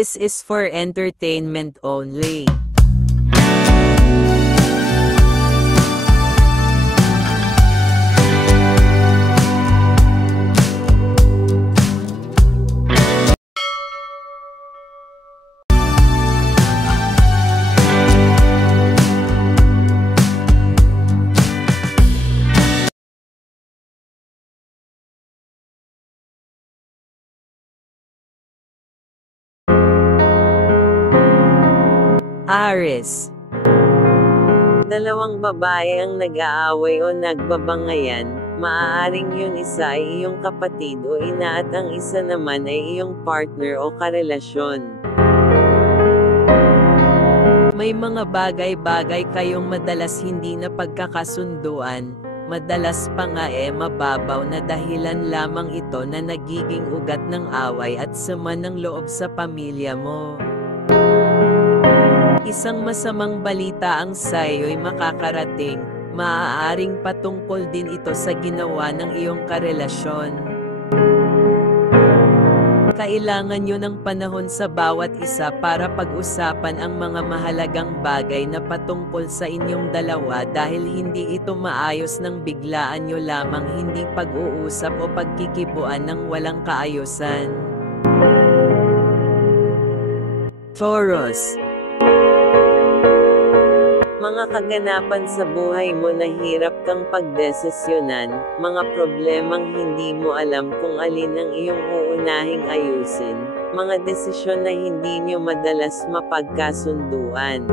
This is for entertainment only. Aries. Dalawang babae ang nag-aaway o nagbabangayan, maaaring yung isa ay iyong kapatid o ina at ang isa naman ay iyong partner o karelasyon. May mga bagay-bagay kayong madalas hindi na pagkakasunduan, madalas pa nga mababaw na dahilan lamang ito na nagiging ugat ng away at sama ng loob sa pamilya mo. Isang masamang balita ang sa'yo'y makakarating, maaaring patungkol din ito sa ginawa ng iyong karelasyon. Kailangan nyo ng panahon sa bawat isa para pag-usapan ang mga mahalagang bagay na patungkol sa inyong dalawa dahil hindi ito maayos nang biglaan nyo lamang hindi pag-uusap o pagkikibuan ng walang kaayusan. Taurus. Mga kaganapan sa buhay mo na hirap kang pagdesisyonan, mga problemang hindi mo alam kung alin ang iyong uunahing ayusin, mga desisyon na hindi nyo madalas mapagkasunduan.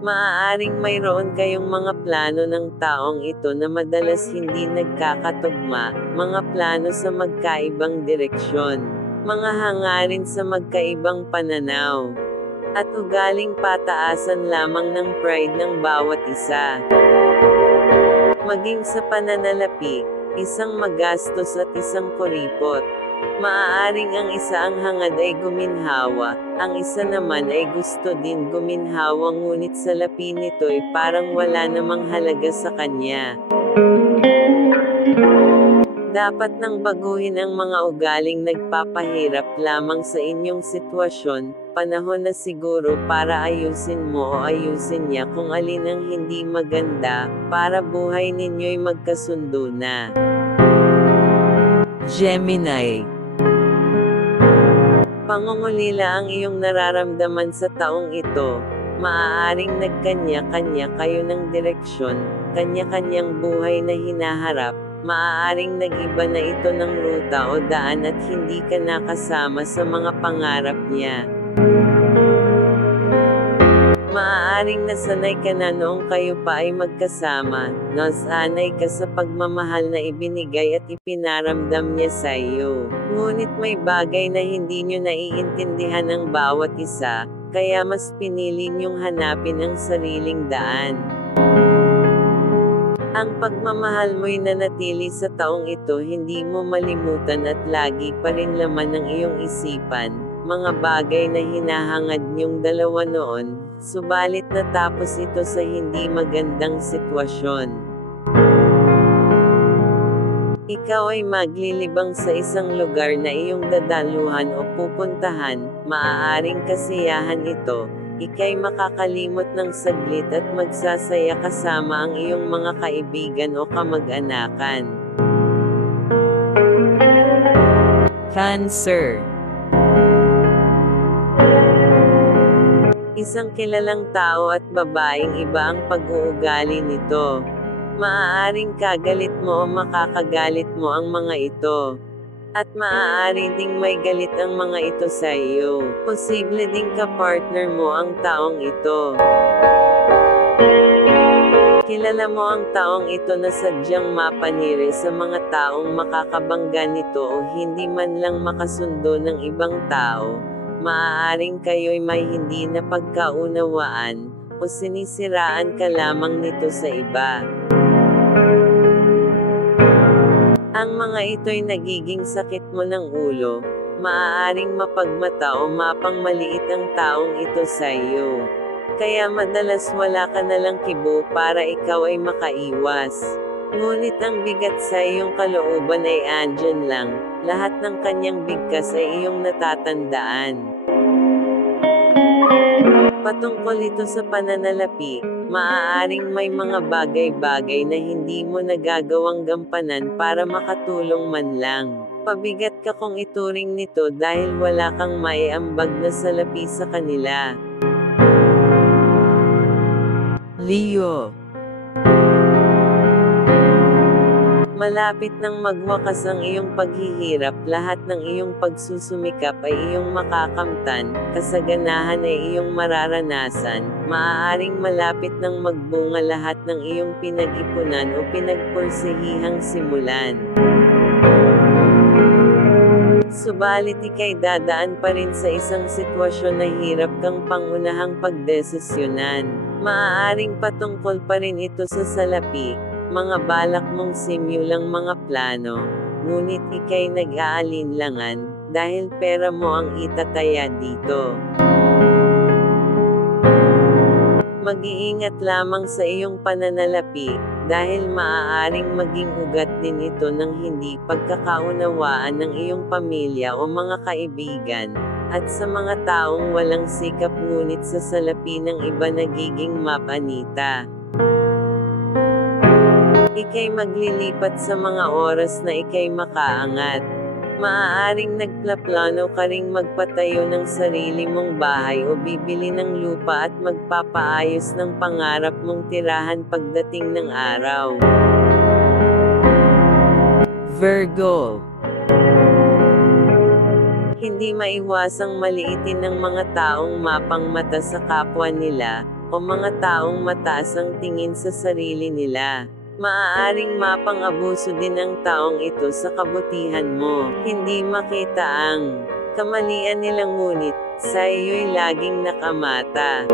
Maaaring mayroon kayong mga plano ng taong ito na madalas hindi nagkakatugma, mga plano sa magkaibang direksyon, mga hangarin sa magkaibang pananaw, at ugaling pataasan lamang ng pride ng bawat isa. Maging sa pananalapi, isang magastos at isang kuripot. Maaaring ang isa ang hangad ay guminhawa, ang isa naman ay gusto din guminhawa ngunit sa lapi nito'y parang wala namang halaga sa kanya. Dapat nang baguhin ang mga ugaling nagpapahirap lamang sa inyong sitwasyon, panahon na siguro para ayusin mo o ayusin niya kung alin ang hindi maganda, para buhay ninyo'y magkasundo na. Gemini. Pangungulila ang iyong nararamdaman sa taong ito. Maaaring nagkanya-kanya kayo ng direksyon, kanya-kanyang buhay na hinaharap. Maaaring nag-iba na ito ng ruta o daan at hindi ka nakasama sa mga pangarap niya. Maaaring nasanay ka na noong kayo pa ay magkasama, nasanay ka sa pagmamahal na ibinigay at ipinaramdam niya sa iyo. Ngunit may bagay na hindi nyo naiintindihan ng bawat isa, kaya mas pinili nyong hanapin ang sariling daan. Ang pagmamahal mo'y nanatili sa taong ito, hindi mo malimutan at lagi pa rin laman ng iyong isipan, mga bagay na hinahangad niyong dalawa noon, subalit natapos ito sa hindi magandang sitwasyon. Ikaw ay maglilibang sa isang lugar na iyong dadaluhan o pupuntahan, maaaring kasiyahan ito. Ika'y makakalimot ng saglit at magsasaya kasama ang iyong mga kaibigan o kamag-anakan. Cancer. Isang kilalang tao at babaeng iba ang pag-uugali nito. Maaaring kagalit mo o makakagalit mo ang mga ito. At maaari ding may galit ang mga ito sa iyo. Posible ding kapartner mo ang taong ito. Kilala mo ang taong ito na sadyang mapanire sa mga taong makakabangga nito o hindi man lang makasundo ng ibang tao. Maaaring kayo'y may hindi na pagkaunawaan, o sinisiraan ka lamang nito sa iba. Ang mga ito'y nagiging sakit mo ng ulo, maaaring mapagmata o mapangmaliit ang taong ito sa iyo. Kaya madalas wala ka nalang kibo para ikaw ay makaiwas. Ngunit ang bigat sa iyong kalooban ay andyan lang, lahat ng kanyang bigkas ay iyong natatandaan. Patungkol ito sa pananalapi, maaaring may mga bagay-bagay na hindi mo nagagawang gampanan para makatulong man lang. Pabigat ka kung ituring nito dahil wala kang maiambag na salapi sa kanila. Leo. Malapit nang magwakas ang iyong paghihirap, lahat ng iyong pagsusumikap ay iyong makakamtan, kasaganahan ay iyong mararanasan, maaaring malapit nang magbunga lahat ng iyong pinag-ipunan o pinagpursihihang simulan. Subalit ika'y dadaan pa rin sa isang sitwasyon na hirap kang pangunahang pagdesisyonan. Maaaring patungkol pa rin ito sa salapi, mga balak mong simulang mga plano, ngunit ika'y nag-aalinlangan, dahil pera mo ang itataya dito. Mag-iingat lamang sa iyong pananalapi, dahil maaaring maging ugat din ito ng hindi pagkakaunawaan ng iyong pamilya o mga kaibigan, at sa mga taong walang sikap ngunit sa salapi ng iba nagiging mapanita. Ika'y maglilipat sa mga oras na ika'y makaangat. Maaaring nagplaplano ka ring magpatayo ng sarili mong bahay o bibili ng lupa at magpapaayos ng pangarap mong tirahan pagdating ng araw. Virgo. Hindi maiwasang maliitin ng mga taong mapang mata sa kapwa nila, o mga taong mataas ang tingin sa sarili nila. Maaaring mapang-abuso din ang taong ito sa kabutihan mo. Hindi makita ang kamalian nila ngunit sa iyo'y laging nakamata.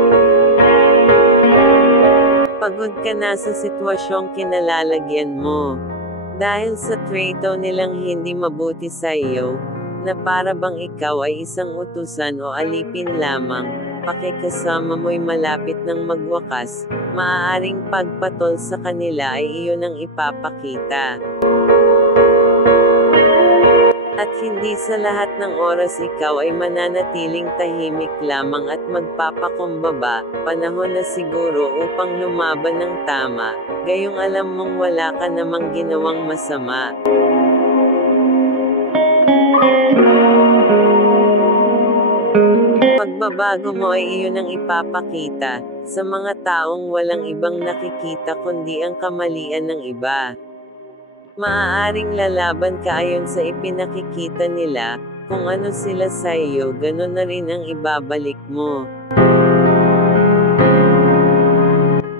Pagod ka na sa sitwasyong kinalalagyan mo. Dahil sa trato nilang hindi mabuti sa iyo, na para bang ikaw ay isang utusan o alipin lamang, pakikasama mo'y malapit ng magwakas, maaaring pagpatol sa kanila ay iyon ang ipapakita. At hindi sa lahat ng oras ikaw ay mananatiling tahimik lamang at magpapakumbaba, panahon na siguro upang lumaban ng tama, gayong alam mong wala ka namang ginawang masama. Pagbabago mo ay iyon ang ipapakita, sa mga taong walang ibang nakikita kundi ang kamalian ng iba. Maaaring lalaban ka ayon sa ipinakikita nila, kung ano sila sa iyo ganon na rin ang ibabalik mo.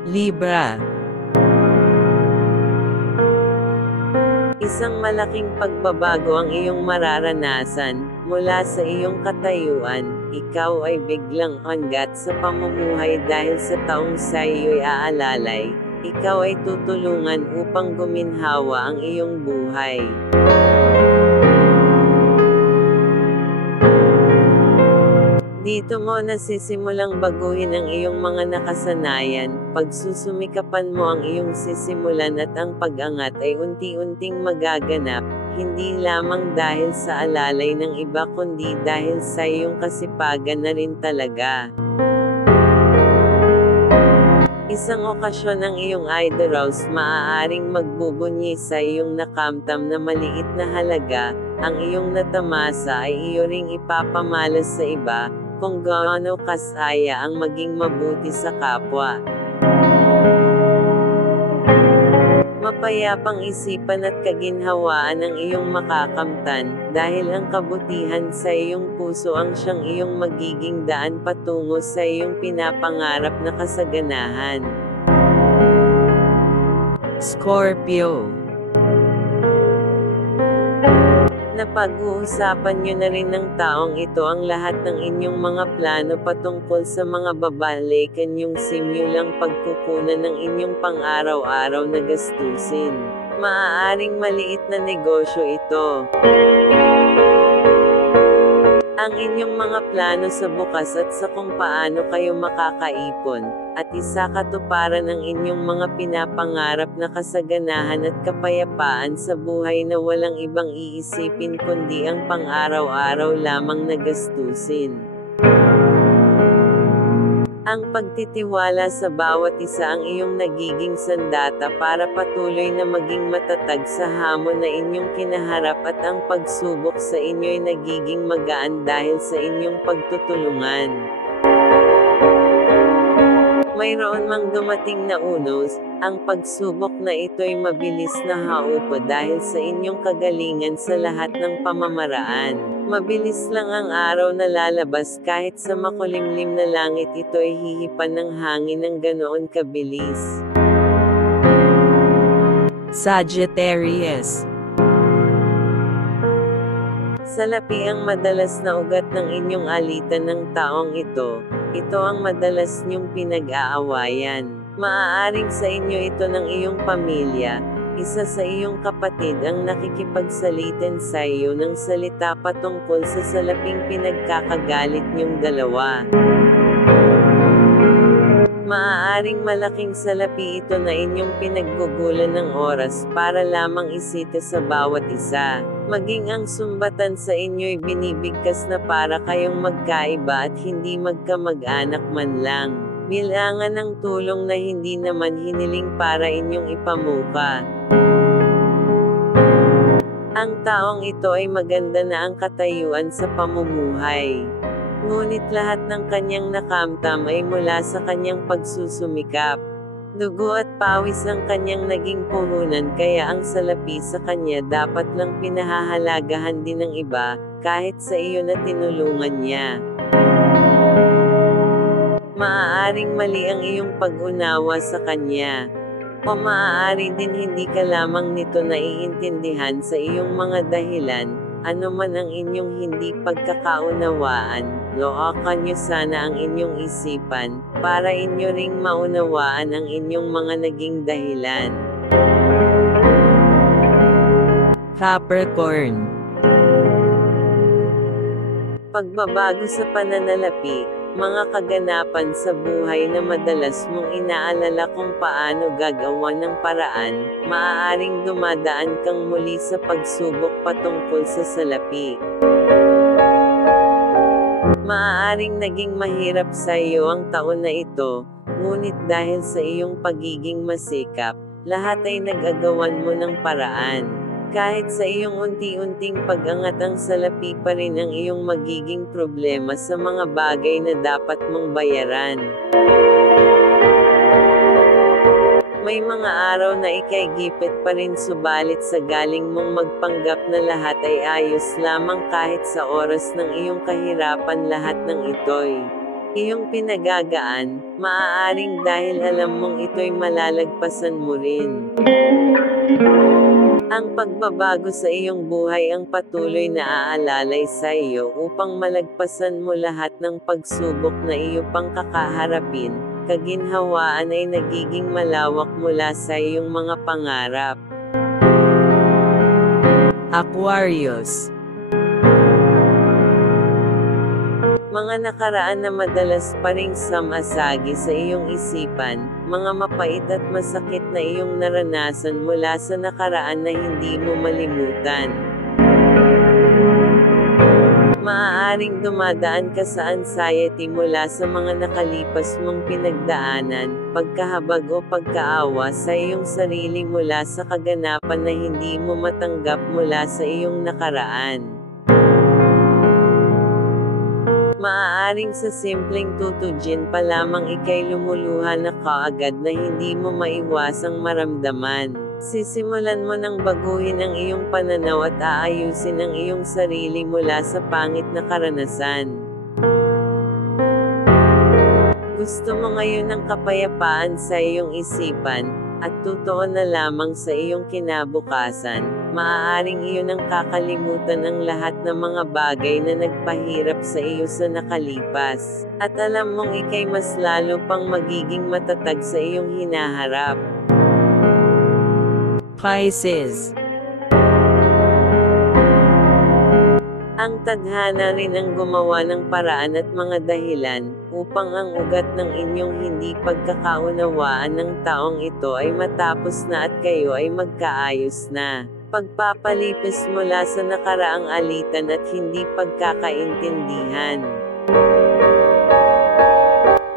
Libra. Isang malaking pagbabago ang iyong mararanasan, mula sa iyong katayuan, ikaw ay biglang hanggat sa pamumuhay dahil sa taong sa iyo'y aalalay, ikaw ay tutulungan upang guminhawa ang iyong buhay. Dito mo nasisimulang baguhin ang iyong mga nakasanayan, pagsusumikapan mo ang iyong sisimulan at ang pag-angat ay unti-unting magaganap, hindi lamang dahil sa alalay ng iba kundi dahil sa iyong kasipagan na rin talaga. Isang okasyon ng iyong idorouse maaaring magbubunyi sa iyong nakamtam na maliit na halaga, ang iyong natamasa ay iyo ring ipapamalas sa iba, kung gaano kasaya ang maging mabuti sa kapwa. Mapayapang isipan at kaginhawaan ang iyong makakamtan, dahil ang kabutihan sa iyong puso ang siyang iyong magiging daan patungo sa iyong pinapangarap na kasaganahan. Scorpio. Napag-uusapan nyo na rin ng taong ito ang lahat ng inyong mga plano patungkol sa mga babalikan yung simulang pagkukunan ng inyong pang-araw-araw na gastusin. Maaaring maliit na negosyo ito. ang inyong mga plano sa bukas at sa kung paano kayo makakaipon, at isakatuparan ang inyong mga pinapangarap na kasaganahan at kapayapaan sa buhay na walang ibang iisipin kundi ang pang-araw-araw lamang na gastusin. Ang pagtitiwala sa bawat isa ang iyong nagiging sandata para patuloy na maging matatag sa hamon na inyong kinaharap at ang pagsubok sa inyo'y nagiging magaan dahil sa inyong pagtutulungan. Mayroon mang dumating na unos, ang pagsubok na ito'y mabilis na haupa dahil sa inyong kagalingan sa lahat ng pamamaraan. Mabilis lang ang araw na lalabas kahit sa makulimlim na langit ito'y hihipan ng hangin ng ganoon kabilis. Sagittarius. Salapi ang madalas na ugat ng inyong alitan ng taong ito. Ito ang madalas niyong pinag-aawayan. Maaaring sa inyo ito ng iyong pamilya, isa sa iyong kapatid ang nakikipagsalitin sa iyo ng salita patungkol sa salaping pinagkakagalit niyong dalawa. Maaaring malaking salapi ito na inyong pinaggugulan ng oras para lamang isita sa bawat isa. Maging ang sumbatan sa inyo'y binibigkas na para kayong magkaiba at hindi magkamag-anak man lang. Bilangan ng tulong na hindi naman hiniling para inyong ipamuka. Ang taong ito ay maganda na ang katayuan sa pamumuhay. Ngunit lahat ng kanyang nakamtam ay mula sa kanyang pagsusumikap. Dugo at pawis ang kanyang naging puhunan kaya ang salapi sa kanya dapat lang pinahahalagahan din ng iba, kahit sa iyo na tinulungan niya. Maaaring mali ang iyong pag-unawa sa kanya. O maaari din hindi ka lamang nito naiintindihan sa iyong mga dahilan, ano man ang inyong hindi pagkakaunawaan. Lookan niyo sana ang inyong isipan, para inyo ring maunawaan ang inyong mga naging dahilan. Capricorn. Pagbabago sa pananalapi, mga kaganapan sa buhay na madalas mong inaalala kung paano gagawa ng paraan, maaaring dumadaan kang muli sa pagsubok patungkol sa salapi. Maaaring naging mahirap sa iyo ang taon na ito, ngunit dahil sa iyong pagiging masikap, lahat ay nagagawan mo ng paraan. Kahit sa iyong unti-unting pag-angat ang salapi pa rin ang iyong magiging problema sa mga bagay na dapat mong bayaran. May mga araw na ika'y gipit pa rin subalit sa galing mong magpanggap na lahat ay ayos lamang kahit sa oras ng iyong kahirapan lahat ng ito'y iyong pinagagaan, maaaring dahil alam mong ito'y malalagpasan mo rin. Ang pagbabago sa iyong buhay ang patuloy na aalalay sa iyo upang malagpasan mo lahat ng pagsubok na iyo pang kakaharapin. Kaginhawaan ay nagiging malawak mula sa iyong mga pangarap. Aquarius. Mga nakaraan na madalas pa ring samasagi sa iyong isipan, mga mapait at masakit na iyong naranasan mula sa nakaraan na hindi mo malimutan. Maaaring dumadaan ka sa anxiety mula sa mga nakalipas mong pinagdaanan, pagkahabag o pagkaawa sa iyong sarili mula sa kaganapan na hindi mo matanggap mula sa iyong nakaraan. Maaaring sa simpleng tutudyin pa lamang ika'y lumuluha na kaagad na hindi mo maiwasang maramdaman. Sisimulan mo nang baguhin ang iyong pananaw at aayusin ang iyong sarili mula sa pangit na karanasan. Gusto mo ngayon ng kapayapaan sa iyong isipan, at totoo na lamang sa iyong kinabukasan, maaaring iyon ang kakalimutan ang lahat ng mga bagay na nagpahirap sa iyo sa nakalipas, at alam mong ika'y mas lalo pang magiging matatag sa iyong hinaharap. Pisces. Ang tadhana rin ang gumawa ng paraan at mga dahilan, upang ang ugat ng inyong hindi pagkakaunawaan ng taong ito ay matapos na at kayo ay magkaayos na. Pagpapalipas mula sa nakaraang alitan at hindi pagkakaintindihan.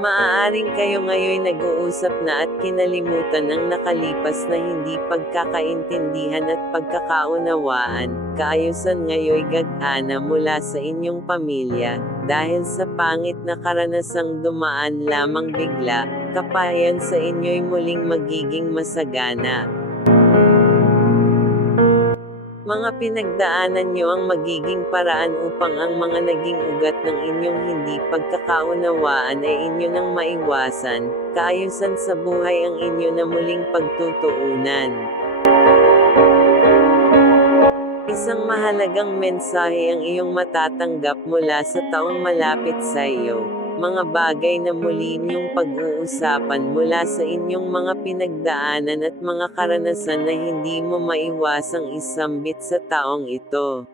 Maaaring kayo ngayon nag-uusap na at kinalimutan ang nakalipas na hindi pagkakaintindihan at pagkakaunawaan. Kaayusan ngayoy gagana mula sa inyong pamilya, dahil sa pangit na karanasang dumaan lamang bigla, kapayan sa inyo'y muling magiging masagana. Mga pinagdaanan nyo ang magiging paraan upang ang mga naging ugat ng inyong hindi pagkakaunawaan ay inyo nang maiwasan, kaayusan sa buhay ang inyo na muling pagtutuunan. Isang mahalagang mensahe ang iyong matatanggap mula sa taong malapit sa iyo. Mga bagay na muli niyong pag-uusapan mula sa inyong mga pinagdaanan at mga karanasan na hindi mo maiwasang isambit sa taong ito.